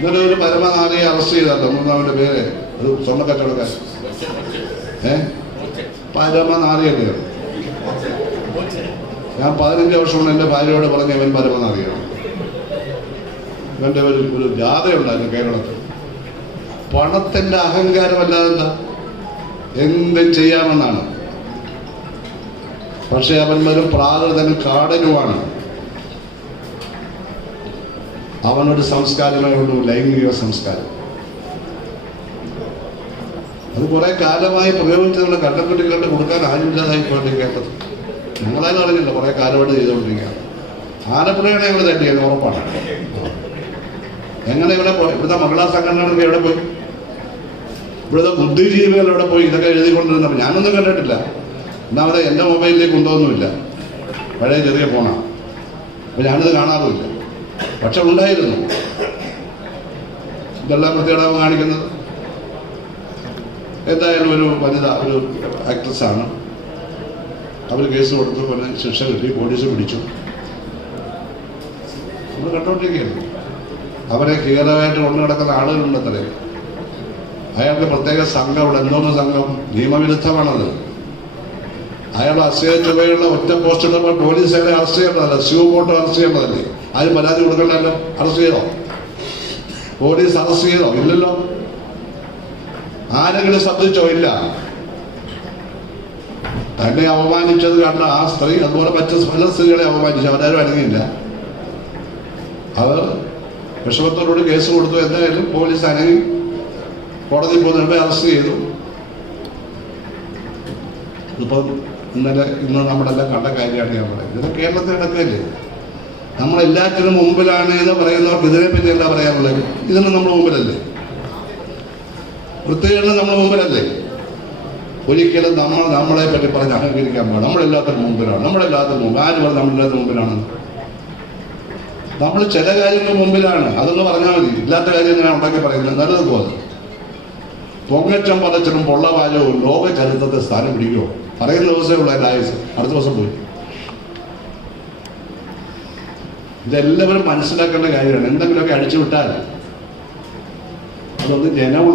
ഇന്നലെ ഒരു പരമനാരിയെ അറസ്റ്റ് ചെയ്തല്ലോ മൂന്നാമന്റെ പേര്. അത് സ്വർണ കച്ചവടക്കാരൻ. ഏ? പരമനാരിയല്ലേ ഞാൻ പതിനഞ്ച് വർഷം കൊണ്ട് എന്റെ ഭാര്യയോട് പറഞ്ഞ ഇവൻ പരമനാരിയാണ്. ഇവന്റെ ഒരു ഒരു ജാഥയുണ്ടായിരുന്നു കേരളത്തിൽ. പണത്തിന്റെ അഹങ്കാരമല്ലാതെ എന്താ? എന്തും ചെയ്യാമെന്നാണ്. പക്ഷെ അവൻ വരും പ്രാകൃതനും കാടനുമാണ്. അവനൊരു സംസ്കാരമേ ഉള്ളൂ ലൈംഗിക സംസ്കാരം. അത് കുറെ കാലമായി പ്രയോഗിച്ചതുള്ള കണ്ടക്കുട്ടികളുടെ കൊടുക്കാൻ ആരുമില്ലാതായി പോയിട്ട് കേട്ടത് ഞങ്ങളാരും അറിഞ്ഞില്ല കുറെ കാലമായിട്ട് ചെയ്തുകൊണ്ടിരിക്കുകയാണ്. ആലപ്പുഴയാണ് ഞങ്ങൾ തട്ടിയത് ഉറപ്പാണ്. എങ്ങനെ ഇവിടെ പോയി? ഇവിടുത്തെ മഹിളാ സംഘടനകളൊക്കെ എവിടെ പോയി? ഇവിടുത്തെ ബുദ്ധിജീവികൾ എവിടെ പോയി? ഇതൊക്കെ എഴുതിക്കൊണ്ടിരുന്നപ്പോൾ ഞാനൊന്നും കണ്ടിട്ടില്ല. ഒന്നാമത് എന്റെ മൊബൈലിലേക്ക് ഉണ്ടോന്നുമില്ല പഴയ ചെറിയ ഫോണാണ് അപ്പോൾ ഞാനിത് കാണാറുമില്ല. പക്ഷെ ഉണ്ടായിരുന്നു. ഇതെല്ലാം പ്രത്യേകം കാണിക്കുന്നത്. എന്തായാലും ഒരു വനിത ഒരു ആക്ട്രസ്സാണ് അവർ കേസ് കൊടുത്തു പോലെ ശിക്ഷ കിട്ടി പോലീസ് പിടിച്ചു. നമ്മൾ കണ്ടോണ്ടിരിക്കുകയാണ് അവരെ ക്ലിയറായിട്ട് കൊണ്ടു നടക്കുന്ന ആളുകളുണ്ടത്രേ അയാൾക്ക് പ്രത്യേക സംഘം ഇവിടെ എന്തോന്ന് സംഘം? നിയമവിരുദ്ധമാണത്. അയാൾ അസഹ്യ ചുവയുള്ള ഒറ്റ പോസ്റ്റ് ഇടുമ്പോൾ പോലീസ് അയാളെ അറസ്റ്റ് ചെയ്യേണ്ടതല്ല. സ്യൂ പോട്ട് അറസ്റ്റ് ചെയ്യേണ്ടതല്ലേ? ആരും പരാതി കൊടുക്കണ്ടല്ലോ അറസ്റ്റ് ചെയ്തോ? പോലീസ് അറസ്റ്റ് ചെയ്തോ? ഇല്ലല്ലോ. ആരെങ്കിലും ശ്രദ്ധിച്ചോ? ഇല്ല. തന്നെ അപമാനിച്ചത് കണ്ട ആ സ്ത്രീ അതുപോലെ മറ്റ് പല സ്ത്രീകളെ അപമാനിച്ചു. അവരാരും അനങ്ങിയില്ല. അവർ വിഷമത്തോടുകൂടി കേസ് കൊടുത്തു. എന്തായാലും പോലീസ് അനങ്ങി കോടതി പോകുന്നവരെ അറസ്റ്റ് ചെയ്തു. ഇപ്പം ഇന്നലെ ഇന്ന് നമ്മളെല്ലാം കണ്ട കാര്യമാണ് ഞാൻ പറയുന്നത്. ഇത് കേരളത്തിൽ നടക്കുകയല്ലേ നമ്മളെല്ലാറ്റിനും മുമ്പിലാണ് എന്ന് പറയുന്നവർക്ക് ഇതിനെപ്പറ്റി എന്താ പറയാനുള്ളത്? ഇതിന് നമ്മൾ മുമ്പിലല്ലേ? വൃത്തികേടിന് നമ്മൾ മുമ്പിലല്ലേ? ഒരിക്കലും നമ്മൾ നമ്മളെ പറ്റി പറഞ്ഞ് അഹങ്കരിക്കാൻ പാടില്ല. നമ്മളെല്ലാത്തിനും മുമ്പിലാണ്. നമ്മളെല്ലാത്തിനും മുമ്പ് ആര് പറഞ്ഞു നമ്മളെല്ലാത്തിനും മുമ്പിലാണ്? നമ്മൾ ചില കാര്യങ്ങൾ മുമ്പിലാണ്. അതൊന്ന് പറഞ്ഞാൽ മതി. ഇല്ലാത്ത കാര്യം ഞാൻ ഉണ്ടാക്കി പറയുന്നത് നല്ലത് പോലെ പൊങ്ങച്ചം പതച്ചനും പൊള്ളവാചവും ലോക ചരിത്രത്തെ സ്ഥാനം പിടിക്കുമോ പറയുന്ന ദിവസമേ ഉള്ള എന്റെ ആയുസ്. അടുത്ത ദിവസം പോയി. ഇതെല്ലാവരും മനസ്സിലാക്കേണ്ട കാര്യമാണ്. എന്തെങ്കിലുമൊക്കെ അടിച്ചു വിട്ടാൽ അതൊന്ന് ജനം